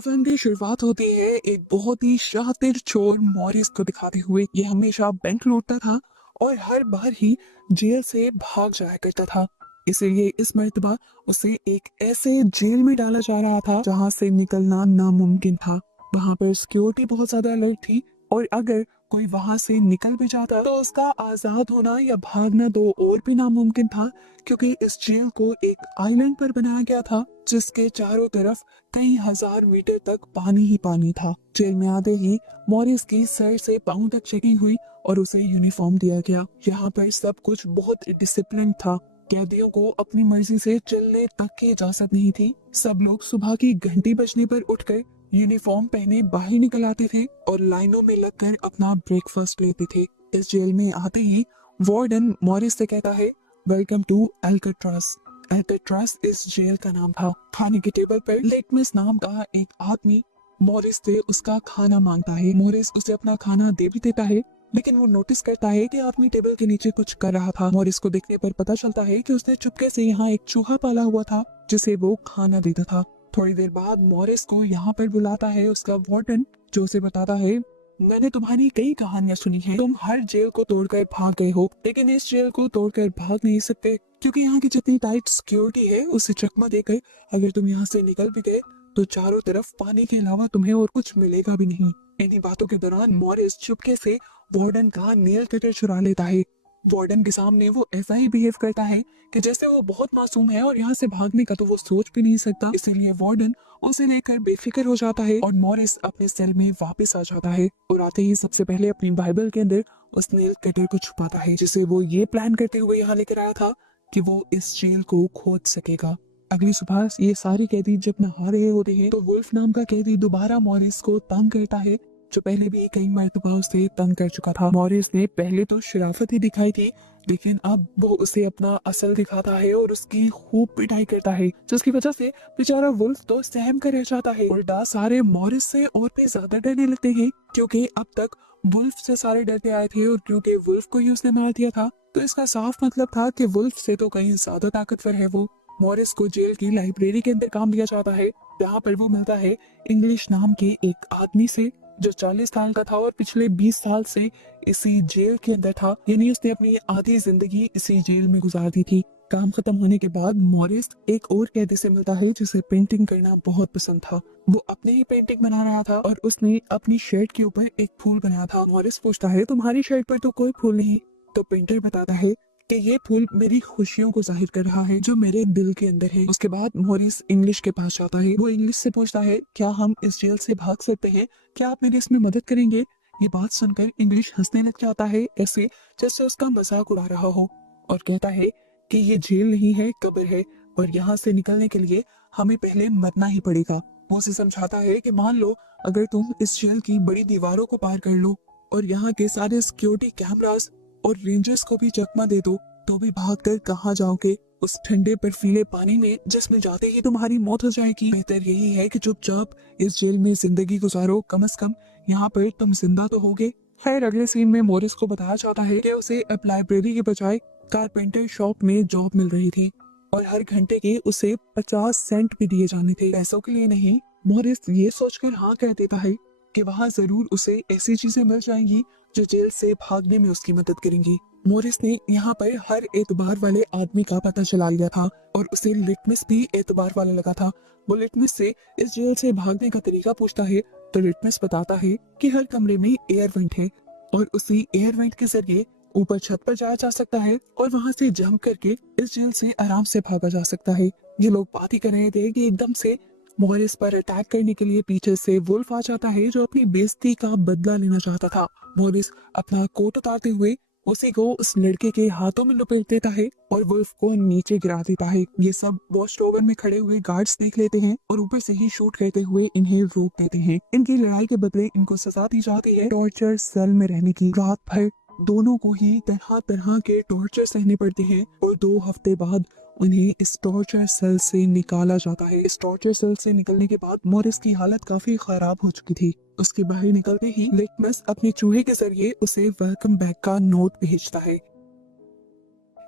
तो फिल्म की शुरुआत होती है एक बहुत ही शातिर चोर मॉरिस को दिखाते हुए। ये हमेशा बैंक लूटता था और हर बार ही जेल से भाग जाया करता था। इसीलिए इस मर्तबा उसे एक ऐसे जेल में डाला जा रहा था जहां से निकलना नामुमकिन था। वहां पर सिक्योरिटी बहुत ज्यादा अलर्ट थी और अगर कोई वहां से निकल भी जाता तो उसका आजाद होना या भागना तो और भी नामुमकिन था, क्योंकि इस जेल को एक आइलैंड पर बनाया गया था जिसके चारों तरफ कई हजार मीटर तक पानी ही पानी था। जेल में आते ही मॉरिस की सर से पांव तक चेकिंग हुई और उसे यूनिफॉर्म दिया गया। यहाँ पर सब कुछ बहुत डिसिप्लिन था। कैदियों को अपनी मर्जी से चलने तक की इजाजत नहीं थी। सब लोग सुबह की घंटी बजने पर उठकर यूनिफॉर्म पहने बाहर निकल आते थे और लाइनों में लगकर अपना ब्रेकफास्ट लेते थे। इस जेल में आते ही वार्डन मॉरिस से कहता है, वेलकम टू एल्काट्रास। एल्काट्रास इस जेल का नाम था। खाने की टेबल पर लिटमस नाम का एक आदमी मॉरिस से उसका खाना मांगता है। मॉरिस उसे अपना खाना दे भी देता है, लेकिन वो नोटिस करता है कि आदमी टेबल के नीचे कुछ कर रहा था। मॉरिस को देखने पर पता चलता है कि उसने चुपके से यहाँ एक चूहा पाला हुआ था जिसे वो खाना देता था। थोड़ी देर बाद मॉरिस को यहाँ पर बुलाता है उसका वार्डन, जो उसे बताता है, मैंने तुम्हारी कई कहानियां सुनी हैं। तुम हर जेल को तोड़कर भाग गए हो, लेकिन इस जेल को तोड़कर भाग नहीं सकते, क्योंकि यहाँ की जितनी टाइट सिक्योरिटी है उसे चकमा देकर अगर तुम यहाँ से निकल भी गए तो चारों तरफ पानी के अलावा तुम्हें और कुछ मिलेगा भी नहीं। इन्हीं बातों के दौरान मॉरिस चुपके से वार्डन का नेल कटर चुरा लेता है। वार्डन के सामने वो ऐसा ही बिहेव करता है कि जैसे वो बहुत मासूम है और यहाँ से भागने का तो वो सोच भी नहीं सकता। इसीलिए वार्डन उसे लेकर बेफिक्र हो जाता है और मॉरिस अपने सेल में वापस आ जाता है और आते ही सबसे पहले अपनी बाइबल के अंदर उस नेल कटर को छुपाता है, जिसे वो ये प्लान करते हुए यहाँ लेकर आया था कि वो इस जेल को खोद सकेगा। अगली सुबह ये सारे कैदी जब नहा रहे होते हैं तो वुल्फ नाम का कैदी दोबारा मॉरिस को तंग करता है, जो पहले भी कई मर्तबा उसे तंग कर चुका था। मॉरिस ने पहले तो शराफत ही दिखाई थी, लेकिन अब वो उसे अपना असल दिखाता है और उसकी खूब पिटाई करता है, जिसकी वजह से बेचारा वुल्फ तो सहम कर रह जाता है। उल्टा सारे मॉरिस से और भी ज्यादा डरने लगते हैं, क्योंकि अब तक वुल्फ से सारे डरते आए थे और क्योंकि वुल्फ को ही उसने मार दिया था तो इसका साफ मतलब था कि वुल्फ से तो कहीं ज्यादा ताकतवर है वो। मॉरिस को जेल की लाइब्रेरी के अंदर काम दिया जाता है, जहाँ पर वो मिलता है इंग्लिश नाम के एक आदमी से, जो 40 साल का था और पिछले 20 साल से इसी जेल के अंदर था। यानी उसने अपनी आधी जिंदगी इसी जेल में गुजार दी थी। काम खत्म होने के बाद मॉरिस एक और कैदी से मिलता है जिसे पेंटिंग करना बहुत पसंद था। वो अपने ही पेंटिंग बना रहा था और उसने अपनी शर्ट के ऊपर एक फूल बनाया था। मॉरिस पूछता है, तुम्हारी शर्ट पर तो कोई फूल नहीं। तो पेंटर बताता है कि ये फूल मेरी खुशियों को जाहिर कर रहा है जो मेरे दिल के अंदर है। उसके बाद मॉरिस इंग्लिश के पास जाता है। वो इंग्लिश से पूछता है, क्या हम इस जेल से भाग सकते हैं? क्या आप मेरी इसमें मदद करेंगे? ये बात सुनकर इंग्लिश हंसने लग जाता है, ऐसे जैसे उसका मजाक उड़ा रहा हो, और कहता है कि ये जेल नहीं है, कब्र है, और यहाँ से निकलने के लिए हमें पहले मरना ही पड़ेगा। वो उसे समझाता है कि मान लो अगर तुम इस जेल की बड़ी दीवारों को पार कर लो और यहाँ के सारे सिक्योरिटी कैमरास और रेंजर्स को भी चकमा दे दो, तो भी भागकर कहाँ जाओगे? उस ठंडे बर्फीले पानी में जिसमें जाते ही तुम्हारी मौत हो जाएगी। बेहतर यही है कि चुपचाप इस जेल में जिंदगी गुजारो, कम से कम यहाँ पर तुम जिंदा तो होगे। खैर अगले सीन में मॉरिस को बताया जाता है कि उसे अब लाइब्रेरी के बजाय कारपेंटर शॉप में जॉब मिल रही थी और हर घंटे के उसे 50 सेंट भी दिए जाने थे। पैसों के लिए नहीं। मॉरिस ये सोचकर हाँ कह देता है कि वहाँ जरूर उसे ऐसी चीजें मिल जाएंगी जो जेल से भागने में उसकी मदद करेंगी। मॉरिस ने यहाँ पर हर एतबार वाले आदमी का पता चला लिया था और उसे लिटमस भी एतबार वाला लगा था। वो लिटमस से इस जेल से भागने का तरीका पूछता है तो लिटमस बताता है कि हर कमरे में एयर वेंट है और उसी एयर वेंट के जरिए ऊपर छत पर जाया जा सकता है और वहां से जंप करके इस जेल से आराम से भागा जा सकता है। ये लोग बात ही कर रहे थे कि एकदम से मॉरिस पर अटैक करने के लिए पीछे से वुल्फ आ जाता है, जो अपनी बेइज्जती का बदला लेना चाहता था। मॉरिस अपना कोट उतारते हुए उसी को उस लड़के के हाथों में लपेट देता है और वुल्फ को नीचे गिरा देता है। ये सब वॉच टावर में खड़े हुए गार्ड्स देख लेते हैं और ऊपर से ही शूट करते हुए इन्हें रोक देते हैं। इनकी लड़ाई के बदले इनको सजा दी जाती है टॉर्चर सेल में रहने की। रात भर दोनों को ही तरह तरह के टॉर्चर सहने पड़ते हैं और 2 हफ्ते बाद उन्हें इस टॉर्चर सेल से निकाला जाता है। इस टॉर्चर सेल से निकलने के बाद मॉरिस की हालत काफी खराब हो चुकी थी। उसके बाहर निकलते ही लिटमस अपने चूहे के जरिए उसे वेलकम बैक का नोट भेजता है।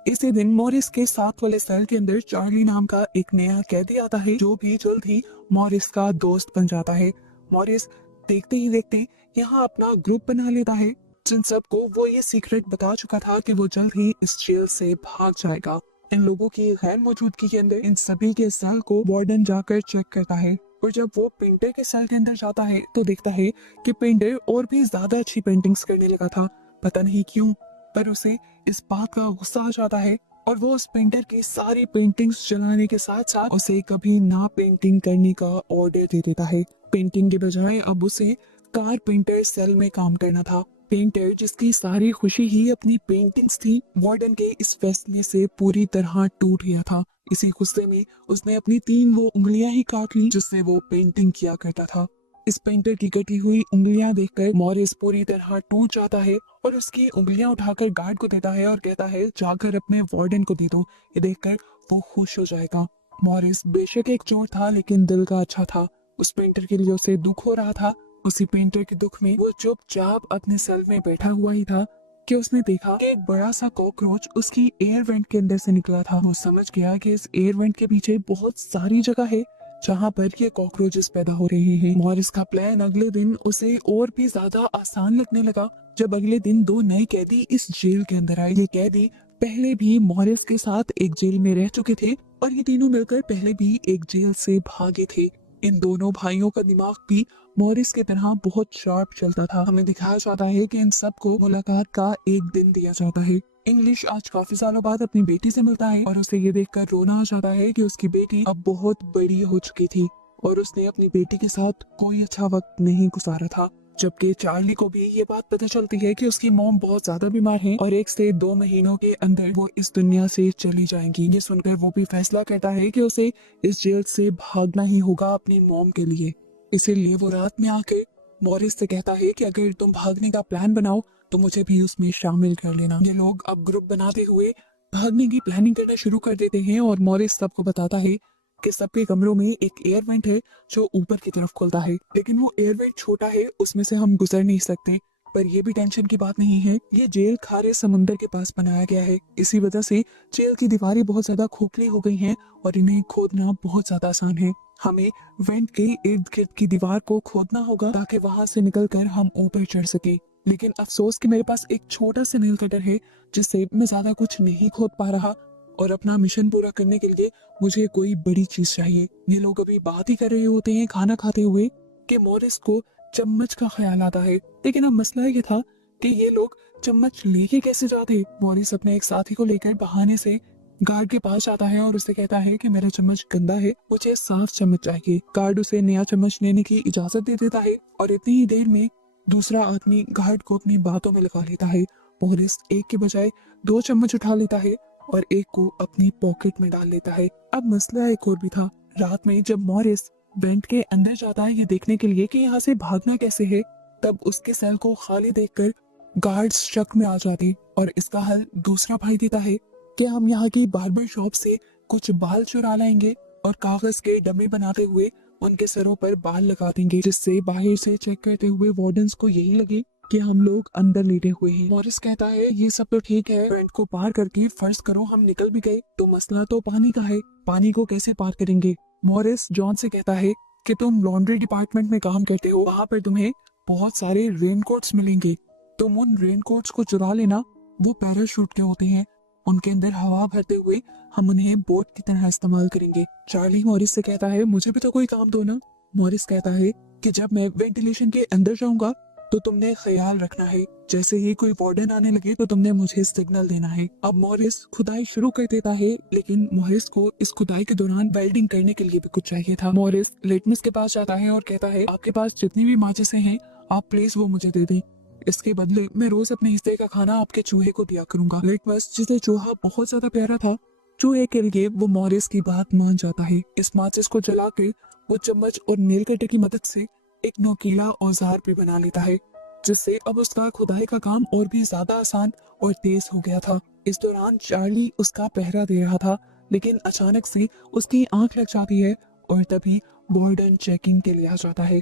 इसी दिन मॉरिस के साथ वाले सेल के अंदर चार्ली नाम का एक नया कैदी आता है, जो भी जल्द ही मॉरिस का दोस्त बन जाता है। मॉरिस देखते ही देखते यहाँ अपना ग्रुप बना लेता है, जिन सबको वो ये सीक्रेट बता चुका था कि वो जल्द ही इस जेल से भाग जाएगा। इन लोगों की गैर मौजूदगी के अंदर इन सभी के सेल को वार्डन जाकर चेक करता है, और जब वो पेंटर के सेल के अंदर जाता है तो देखता है कि पेंटर और भी ज्यादा अच्छी पेंटिंग्स करने लगा था। पता नहीं क्यों, पर उसे इस बात का गुस्सा आ जाता है और वो उस पेंटर की सारी पेंटिंग्स जलाने के साथ साथ उसे कभी ना पेंटिंग करने का ऑर्डर दे देता है। पेंटिंग के बजाय अब उसे कारपेंटर सेल में काम करना था। पेंटर, जिसकी सारी खुशी ही अपनी पेंटिंग्स थी, वार्डन के इस फैसले से पूरी तरह टूट गया था। इसी गुस्से में उसने अपनी 3 वो उंगलियां ही काट ली जिससे वो पेंटिंग किया करता था। इस पेंटर की कटी हुई उंगलियां देखकर मॉरिस पूरी तरह टूट जाता है और उसकी उंगलियां उठाकर गार्ड को देता है और कहता है, जाकर अपने वार्डन को दे दो, ये देखकर वो खुश हो जाएगा। मॉरिस बेशक एक चोर था, लेकिन दिल का अच्छा था। उस पेंटर के लिए उसे दुख हो रहा था। उसी पेंटर के दुख में वो चुपचाप अपने सेल में बैठा हुआ ही था कि उसने देखा कि एक बड़ा सा कॉकरोच उसकी एयर वेंट के अंदर से निकला था। वो समझ गया कि इस एयर वेंट के पीछे बहुत सारी जगह है जहाँ पर ये कॉकरोचेस पैदा हो रहे हैं। मॉरिस का प्लान अगले दिन उसे और भी ज्यादा आसान लगने लगा, जब अगले दिन 2 नए कैदी इस जेल के अंदर आए। ये कैदी पहले भी मॉरिस के साथ एक जेल में रह चुके थे और ये तीनों मिलकर पहले भी एक जेल से भागे थे। इन दोनों भाइयों का दिमाग भी मॉरिस की तरह बहुत शार्प चलता था। हमें दिखाया जाता है कि इन सबको मुलाकात का एक दिन दिया जाता है। इंग्लिश आज काफी सालों बाद अपनी बेटी से मिलता है और उसे ये देखकर रोना आ जाता है कि उसकी बेटी अब बहुत बड़ी हो चुकी थी और उसने अपनी बेटी के साथ कोई अच्छा वक्त नहीं गुजारा था। जबकि चार्ली को भी ये बात पता चलती है कि उसकी मॉम बहुत ज्यादा बीमार है और 1 से 2 महीनों के अंदर वो इस दुनिया से चली जाएंगी। ये सुनकर वो भी फैसला करता है कि उसे इस जेल से भागना ही होगा अपनी मॉम के लिए। इसीलिए वो रात में आकर मॉरिस से कहता है कि अगर तुम भागने का प्लान बनाओ तो मुझे भी उसमें शामिल कर लेना। ये लोग अब ग्रुप बनाते हुए भागने की प्लानिंग करना शुरू कर देते हैं और मॉरिस सबको बताता है कि सबके कमरों में एक एयर वेंट है जो ऊपर की तरफ खुलता है, लेकिन वो एयर वेंट छोटा है, उसमें से हम गुजर नहीं सकते। पर ये भी टेंशन की बात नहीं है, ये जेल खारे समुंदर के पास बनाया गया है। इसी वजह से जेल की दीवारें बहुत ज्यादा खोखली हो गई हैं और इन्हें खोदना बहुत ज्यादा आसान है। हमें वेंट के इर्द गिर्द की दीवार को खोदना होगा ताकि वहां से निकलकर हम ऊपर चढ़ सके। लेकिन अफसोस कि मेरे पास एक छोटा सा नील कटर है जिससे मैं ज्यादा कुछ नहीं खोद पा रहा, और अपना मिशन पूरा करने के लिए मुझे कोई बड़ी चीज चाहिए। ये लोग अभी बात ही कर रहे होते हैं खाना खाते हुए कि मॉरिस को चम्मच का ख्याल आता है। लेकिन अब मसला ये था कि ये लोग चम्मच लेके कैसे जाते। मॉरिस अपने एक साथी को लेकर बहाने से गार्ड के पास आता है और उसे कहता है कि मेरा चम्मच गंदा है, मुझे साफ चम्मच चाहिए। गार्ड उसे नया चम्मच लेने की इजाजत दे देता है और इतनी ही देर में दूसरा आदमी गार्ड को अपनी बातों में लगा लेता है। मॉरिस एक के बजाय 2 चम्मच उठा लेता है और एक को अपनी पॉकेट में डाल लेता है। अब मसला एक और भी था। रात में जब मॉरिस वेंट के अंदर जाता है ये देखने के लिए कि यहाँ से भागना कैसे है, तब उसके सेल को खाली देखकर गार्ड्स शक में आ जाते और इसका हल दूसरा भाई देता है कि हम यहाँ की बार्बर शॉप से कुछ बाल चुरा लाएंगे और कागज के डब्बे बनाते हुए उनके सरों पर बाल लगा देंगे, जिससे बाहर से चेक करते हुए वार्डन्स को यही लगे कि हम लोग अंदर लेटे हुए हैं। मॉरिस कहता है ये सब तो ठीक है, वेंट को पार करके फर्ज करो हम निकल भी गए तो मसला तो पानी का है, पानी को कैसे पार करेंगे। मॉरिस जॉन से कहता है कि तुम लॉन्ड्री डिपार्टमेंट में काम करते हो, वहाँ पर तुम्हें बहुत सारे रेनकोट्स मिलेंगे, तुम उन रेनकोट्स को चुरा लेना। वो पैराशूट के होते हैं, उनके अंदर हवा भरते हुए हम उन्हें बोट की तरह इस्तेमाल करेंगे। चार्ली मॉरिस से कहता है मुझे भी तो कोई काम दो ना। मॉरिस कहता है कि जब मैं वेंटिलेशन के अंदर जाऊंगा तो तुमने ख्याल रखना है, जैसे ही कोई वार्डन आने लगे तो तुमने मुझे सिग्नल देना है। अब मॉरिस खुदाई शुरू कर देता है, लेकिन मॉरिस को इस खुदाई के दौरान वेल्डिंग करने के लिए भी कुछ चाहिए था। मॉरिस लिटमस के पास जाता है और कहता है आपके पास जितनी भी माचिसें हैं आप प्लीज वो मुझे दे दें, इसके बदले मैं रोज अपने हिस्से का खाना आपके चूहे को दिया करूंगा। लिटमस, जिसे चूहा बहुत ज्यादा प्यारा था, चूहे के लिए वो मॉरिस की बात मान जाता है। इस माचिस को जलाकर वो चम्मच और नेल कटर की मदद से एक नोकीला औजार भी बना लेता है, जिससे अब उसका खुदाई का काम और भी ज्यादा आसान और तेज हो गया था। इस दौरान चार्ली उसका पहरा दे रहा था, लेकिन अचानक से उसकी आंख लग जाती है और तभी वार्डन चेकिंग के लिए आ जाता है।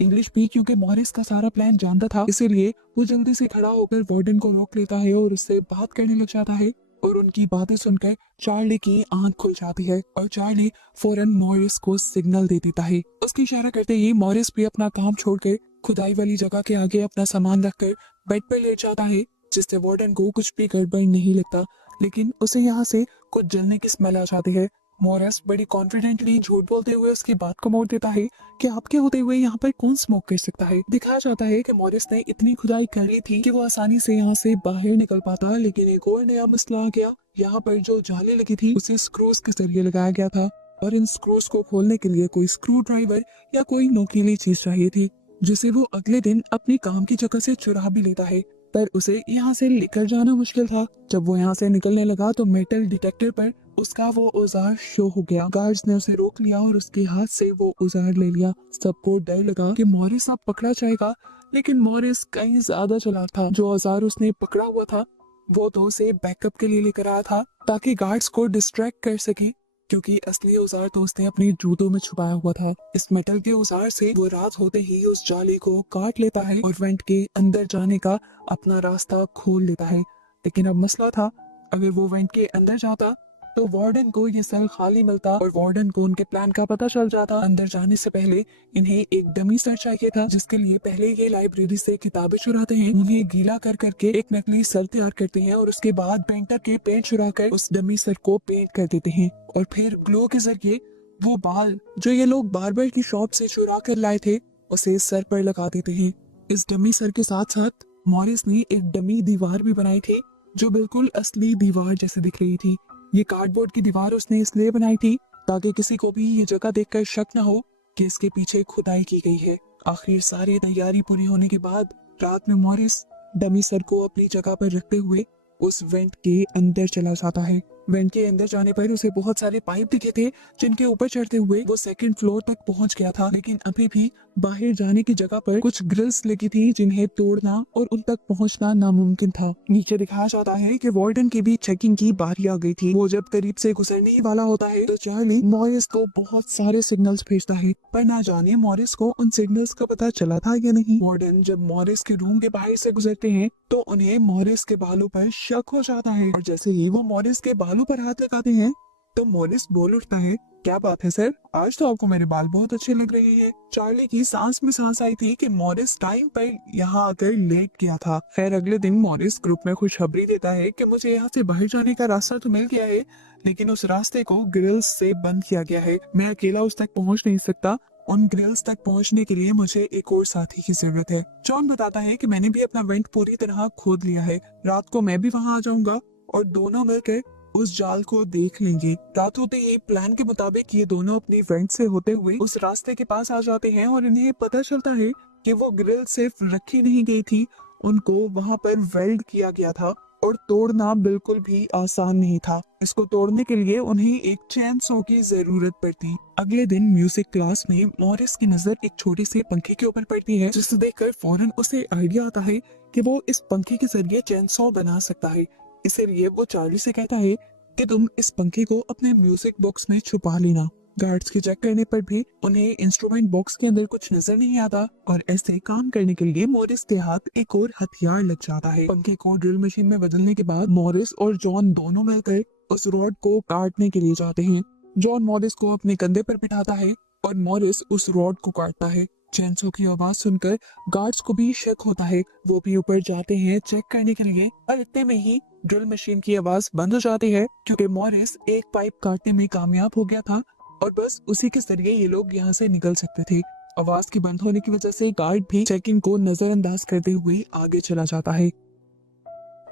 इंग्लिश भी क्योंकि मॉरिस का सारा प्लान जानता था, इसीलिए वो जल्दी से खड़ा होकर वार्डन को रोक लेता है और उससे बात करने लग जाता है। और उनकी बातें सुनकर चार्ली की आंख खुल जाती है और चार्ली फौरन मॉरिस को सिग्नल दे देता है। उसकी इशारा करते ही मॉरिस भी अपना काम छोड़कर खुदाई वाली जगह के आगे अपना सामान रखकर बेड पर लेट जाता है, जिससे वार्डन को कुछ भी गड़बड़ नहीं लगता, लेकिन उसे यहाँ से कुछ जलने की स्मेल आ जाती है। मॉरिस बड़ी कॉन्फिडेंटली झूठ बोलते हुए उसकी बात को मोड़ देता है कि आपके होते हुए यहाँ पर कौन स्मोक कर सकता है। दिखाया जाता है कि मॉरिस ने इतनी खुदाई कर ली थी कि वो आसानी से यहाँ से बाहर निकल पाता, लेकिन एक और नया मसला आ गया। यहाँ पर जो जाली लगी थी उसे स्क्रूज के जरिए लगाया गया था और इन स्क्रूज को खोलने के लिए कोई स्क्रू ड्राइवर या कोई नोकीली चीज चाहिए थी, जिसे वो अगले दिन अपनी काम की जगह से चुरा भी लेता है। पर उसे यहाँ से लेकर जाना मुश्किल था। जब वो यहाँ से निकलने लगा तो मेटल डिटेक्टर पर उसका वो औजार शो हो गया। गार्ड्स ने उसे रोक लिया और उसके हाथ से वो औजार ले लिया। सबको डर लगा कि मॉरिस अब पकड़ा जाएगा, लेकिन मॉरिस कहीं ज्यादा चालाक था। जो औजार उसने पकड़ा हुआ था वो तो उसे बैकअप के लिए लेकर आया था ताकि गार्ड्स को डिस्ट्रैक्ट कर सके, क्योंकि असली औजार तो उसने अपने जूतों में छुपाया हुआ था। इस मेटल के औजार से वो रात होते ही उस जाली को काट लेता है और वेंट के अंदर जाने का अपना रास्ता खोल लेता है। लेकिन अब मसला था, अगर वो वेंट के अंदर जाता तो वार्डन को ये सेल खाली मिलता और वार्डन को उनके प्लान का पता चल जाता। अंदर जाने से पहले इन्हें एक डमी सर चाहिए था, जिसके लिए पहले ये लाइब्रेरी से किताबें चुराते हैं, उन्हें गीला कर करके एक नकली सर तैयार करते हैं और उसके बाद पेंटर के पेंट चुरा कर उस डमी सर को पेंट कर देते हैं और फिर ग्लो के जरिए वो बाल जो ये लोग बार्बर की शॉप से चुरा कर लाए थे उसे सर पर लगा देते हैं। इस डमी सर के साथ साथ मॉरिस ने एक डमी दीवार भी बनाई थी जो बिल्कुल असली दीवार जैसे दिख रही थी। ये कार्डबोर्ड की दीवार उसने इसलिए बनाई थी ताकि किसी को भी ये जगह देखकर शक न हो कि इसके पीछे खुदाई की गई है। आखिर सारी तैयारी पूरी होने के बाद रात में मॉरिस डमी सर को अपनी जगह पर रखते हुए उस वेंट के अंदर चला जाता है। वेंट के अंदर जाने पर उसे बहुत सारे पाइप दिखे थे जिनके ऊपर चढ़ते हुए वो सेकंड फ्लोर तक पहुंच गया था, लेकिन अभी भी बाहर जाने की जगह पर कुछ ग्रिल्स लगी थी जिन्हें तोड़ना और उन तक पहुंचना नामुमकिन था। नीचे दिखाया जाता है कि वार्डन की भी चेकिंग की बारी आ गई थी। वो जब करीब से गुजरने ही वाला होता है तो चार्ली मॉरिस को बहुत सारे सिग्नल्स भेजता है, पर ना जाने मॉरिस को उन सिग्नल्स का पता चला था या नहीं। वार्डन जब मॉरिस के रूम के बाहर से गुजरते हैं तो उन्हें मॉरिस के बालों पर शक हो जाता है और जैसे ही वो मॉरिस के बालों पर हाथ लगाते हैं तो मॉरिस बोल उठता है, क्या बात है सर, आज तो आपको मेरे बाल बहुत अच्छे लग रहे हैं। चार्ली की सांस में सांस आई थी कि मॉरिस टाइम पर यहाँ आकर लेट गया था। खैर अगले दिन मॉरिस ग्रुप में खुशखबरी देता है कि मुझे यहाँ से बाहर जाने का रास्ता तो मिल गया है, लेकिन उस रास्ते को ग्रिल्स से बंद किया गया है। मैं अकेला उस तक पहुँच नहीं सकता। उन ग्रिल्स तक पहुंचने के लिए मुझे एक और साथी की जरूरत है। जॉन बताता है कि मैंने भी अपना वेंट पूरी तरह खोद लिया है। रात को मैं भी वहां आ जाऊंगा और दोनों मिलकर उस जाल को देख लेंगे। रात होते ही प्लान के मुताबिक ये दोनों अपनी वेंट से होते हुए उस रास्ते के पास आ जाते हैं और इन्हें पता चलता है कि वो ग्रिल सिर्फ रखी नहीं गई थी, उनको वहां पर वेल्ड किया गया था और तोड़ना बिल्कुल भी आसान नहीं था। इसको तोड़ने के लिए उन्हें एक चैन सॉ की जरूरत पड़ती। अगले दिन म्यूजिक क्लास में मॉरिस की नजर एक छोटे से पंखे के ऊपर पड़ती है, जिसे देखकर फौरन उसे आइडिया आता है कि वो इस पंखे के जरिए चैन सॉ बना सकता है। इसलिए वो चार्ली से कहता है कि तुम इस पंखे को अपने म्यूजिक बॉक्स में छुपा लेना। गार्ड्स के चेक करने पर भी उन्हें इंस्ट्रूमेंट बॉक्स के अंदर कुछ नजर नहीं आता और ऐसे काम करने के लिए मॉरिस के हाथ एक और हथियार लग जाता है। पंखे को ड्रिल मशीन में बदलने के बाद मॉरिस और जॉन दोनों मिलकर उस रॉड को काटने के लिए जाते हैं। जॉन मॉरिस को अपने कंधे पर बिठाता है और मॉरिस उस रॉड को काटता है। चैनसो की आवाज सुनकर गार्ड्स को भी शक होता है। वो भी ऊपर जाते हैं चेक करने के लिए और इतने में ही ड्रिल मशीन की आवाज बंद हो जाती है, क्योंकि मॉरिस एक पाइप काटने में कामयाब हो गया था और बस उसी के जरिए ये लोग यहाँ से निकल सकते थे। आवाज के बंद होने की वजह से गार्ड भी चेकिंग को नजरअंदाज करते हुए आगे चला जाता है।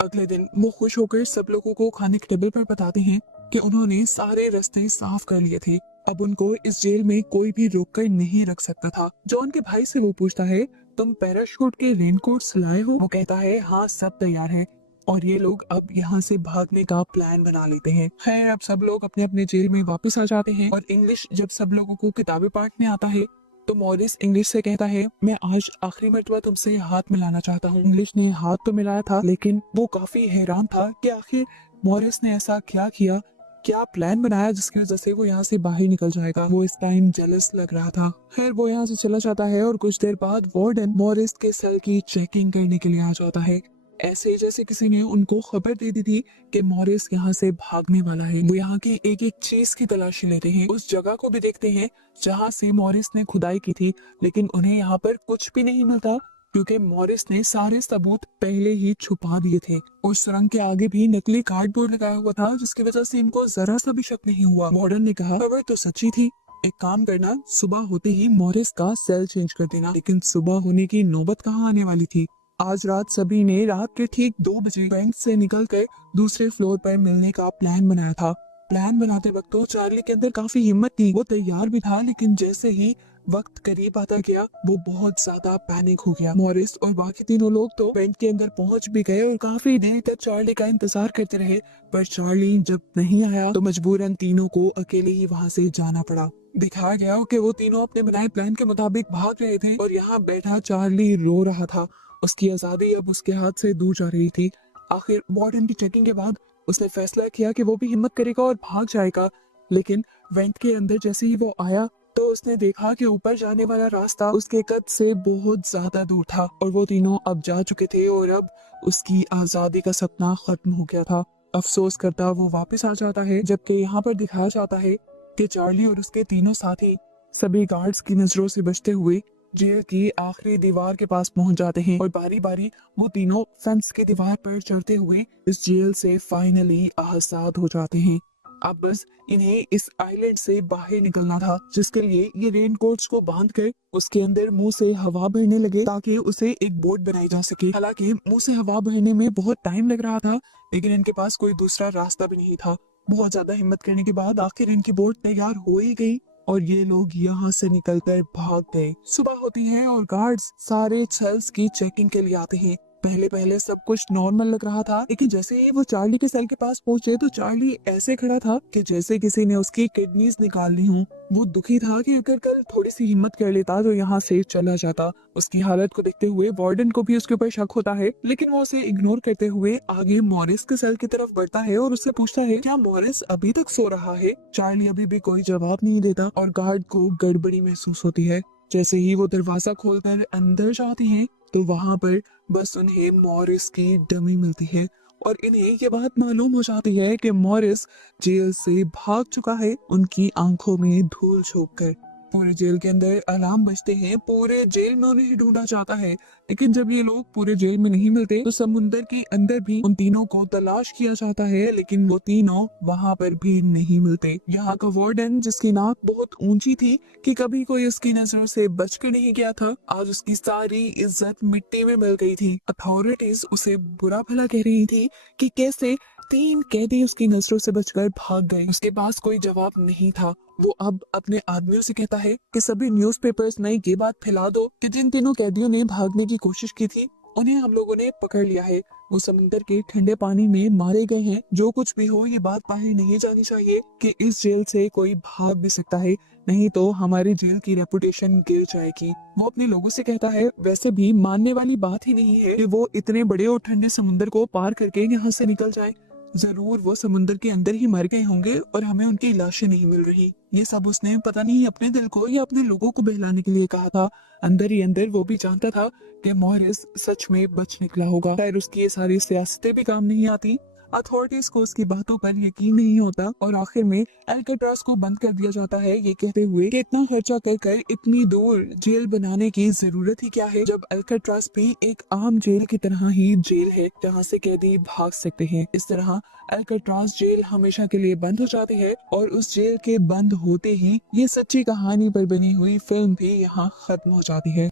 अगले दिन वो खुश होकर सब लोगों को खाने के टेबल पर बताते हैं कि उन्होंने सारे रास्ते साफ कर लिए थे। अब उनको इस जेल में कोई भी रोक कर नहीं रख सकता था। जॉन के भाई से वो पूछता है, तुम पैराशूट के रेनकोट लाए हो? वो कहता है, हाँ सब तैयार है। और ये लोग अब यहाँ से भागने का प्लान बना लेते हैं। खैर अब सब लोग अपने अपने जेल में वापस आ जाते हैं और इंग्लिश जब सब लोगों को किताबें बांटने आता है तो मॉरिस इंग्लिश से कहता है, मैं आज आखिरी मर्तबा तुमसे हाथ मिलाना चाहता हूँ। इंग्लिश ने हाथ तो मिलाया था, लेकिन वो काफी हैरान था कि आखिर मॉरिस ने ऐसा क्या किया क्या प्लान बनाया जिसकी वजह से वो यहाँ से बाहर निकल जाएगा। वो इस टाइम जेलस लग रहा था। खैर वो यहाँ से चला जाता है और कुछ देर बाद वार्डन मॉरिस के सेल की चेकिंग करने के लिए आ जाता है। ऐसे जैसे किसी ने उनको खबर दे दी थी कि मॉरिस यहाँ से भागने वाला है। वो यहाँ की एक एक चीज की तलाशी लेते हैं, उस जगह को भी देखते हैं जहाँ से मॉरिस ने खुदाई की थी, लेकिन उन्हें यहाँ पर कुछ भी नहीं मिलता क्योंकि मॉरिस ने सारे सबूत पहले ही छुपा दिए थे। उस सुरंग के आगे भी नकली कार्डबोर्ड लगाया हुआ था जिसकी वजह से इनको जरा सा भी शक नहीं हुआ। वार्डन ने कहा खबर तो सच्ची थी, एक काम करना, सुबह होते ही मॉरिस का सेल चेंज कर देना। लेकिन सुबह होने की नौबत कहाँ आने वाली थी। आज रात सभी ने रात के ठीक 2 बजे बैंक से निकलकर दूसरे फ्लोर पर मिलने का प्लान बनाया था। प्लान बनाते वक्त तो चार्ली के अंदर काफी हिम्मत थी, वो तैयार भी था, लेकिन जैसे ही वक्त करीब आता गया वो बहुत ज्यादा पैनिक हो गया। मॉरिस और बाकी तीनों लोग तो बैंक के अंदर पहुंच भी गए और काफी देर तक चार्ली का इंतजार करते रहे, पर चार्ली जब नहीं आया तो मजबूरन तीनों को अकेले ही वहां से जाना पड़ा। दिखाया गया कि वो तीनों अपने बनाए प्लान के मुताबिक भाग रहे थे और यहाँ बैठा चार्ली रो रहा था। उसकी आजादी अब उसके हाथ से दूर जा रही थी। आखिर वार्डन की चेकिंग के बाद उसने फैसला किया कि वो भी हिम्मत करेगा और भाग जाएगा। लेकिन वेंट के अंदर जैसे ही वो आया तो उसने देखा कि ऊपर जाने वाला रास्ता उसके कद से बहुत ज्यादा दूर था और वो तीनों अब जा चुके थे और अब उसकी आजादी का सपना खत्म हो गया था। अफसोस करता वो वापस आ जाता है, जबकि यहाँ पर दिखाया जाता है कि चार्ली और उसके तीनों साथी सभी गार्ड्स की नजरों से बचते हुए जेल की आखिरी दीवार के पास पहुंच जाते हैं और बारी बारी वो तीनों फेंस की दीवार पर चढ़ते हुए इस जेल से फाइनली आजाद हो जाते हैं। अब बस इन्हें इस आइलैंड से बाहर निकलना था, जिसके लिए ये रेन कोट्स को बांध कर उसके अंदर मुंह से हवा भरने लगे ताकि उसे एक बोट बनाई जा सके। हालांकि मुंह से हवा भरने में बहुत टाइम लग रहा था, लेकिन इनके पास कोई दूसरा रास्ता भी नहीं था। बहुत ज्यादा हिम्मत करने के बाद आखिर इनकी बोट तैयार हो ही गई और ये लोग यहाँ से निकलकर भाग गए। सुबह होती है और गार्ड्स सारे सेल्स की चेकिंग के लिए आते हैं। पहले पहले सब कुछ नॉर्मल लग रहा था, लेकिन जैसे ही वो चार्ली के सेल के पास पहुंचे तो चार्ली ऐसे खड़ा था कि जैसे किसी ने उसकी किडनीज निकाल ली हूँ। वो दुखी था कि अगर कल थोड़ी सी हिम्मत कर लेता तो यहाँ से चला जाता। उसकी हालत को देखते हुए वार्डन को भी उसके ऊपर शक होता है, लेकिन वो उसे इग्नोर करते हुए आगे मॉरिस के सेल की तरफ बढ़ता है और उससे पूछता है क्या मॉरिस अभी तक सो रहा है। चार्ली अभी भी कोई जवाब नहीं देता और गार्ड को गड़बड़ी महसूस होती है। जैसे ही वो दरवाजा खोलकर अंदर जाती हैं तो वहां पर बस उन्हें मॉरिस की डमी मिलती है और इन्हें ये बात मालूम हो जाती है कि मॉरिस जेल से भाग चुका है, उनकी आंखों में धूल झोंक कर। पूरे जेल के अंदर अलार्म बजते हैं, पूरे जेल में उन्हें ढूंढा जाता है, लेकिन जब ये लोग पूरे जेल में नहीं मिलते तो समुंदर के अंदर भी उन तीनों को तलाश किया जाता है, लेकिन वो तीनों वहां पर भी नहीं मिलते। यहाँ का वार्डन जिसकी नाक बहुत ऊंची थी कि कभी कोई उसकी नजरों से बच कर नहीं गया था, आज उसकी सारी इज्जत मिट्टी में मिल गई थी। अथॉरिटीज उसे बुरा भला कह रही थी कि कैसे 3 कैदी उसकी नजरों से बचकर भाग गए। उसके पास कोई जवाब नहीं था। वो अब अपने आदमियों से कहता है कि सभी न्यूज़पेपर्स में ये बात फैला दो कि जिन तीनों कैदियों ने भागने की कोशिश की थी उन्हें हम लोगों ने पकड़ लिया है। वो समुद्र के ठंडे पानी में मारे गए हैं। जो कुछ भी हो ये बात बाहर नहीं जानी चाहिए कि इस जेल से कोई भाग भी सकता है, नहीं तो हमारी जेल की रेपुटेशन गिर जाएगी। वो अपने लोगों से कहता है वैसे भी मानने वाली बात ही नहीं है कि वो इतने बड़े और ठंडे समुद्र को पार करके यहाँ से निकल जाए। जरूर वो समुद्र के अंदर ही मर गए होंगे और हमें उनकी लाशें नहीं मिल रही। ये सब उसने पता नहीं अपने दिल को या अपने लोगों को बहलाने के लिए कहा था। अंदर ही अंदर वो भी जानता था कि मॉरिस सच में बच निकला होगा। खैर उसकी ये सारी सियासतें भी काम नहीं आती। अथॉरिटीज को उसकी बातों पर यकीन नहीं होता और आखिर में अल्काट्राज को बंद कर दिया जाता है, ये कहते हुए कि इतना खर्चा कर कर इतनी दूर जेल बनाने की जरूरत ही क्या है, जब अल्काट्राज भी एक आम जेल की तरह ही जेल है जहाँ से कैदी भाग सकते हैं। इस तरह अल्काट्राज जेल हमेशा के लिए बंद हो जाती है और उस जेल के बंद होते ही ये सच्ची कहानी पर बनी हुई फिल्म भी यहाँ खत्म हो जाती है।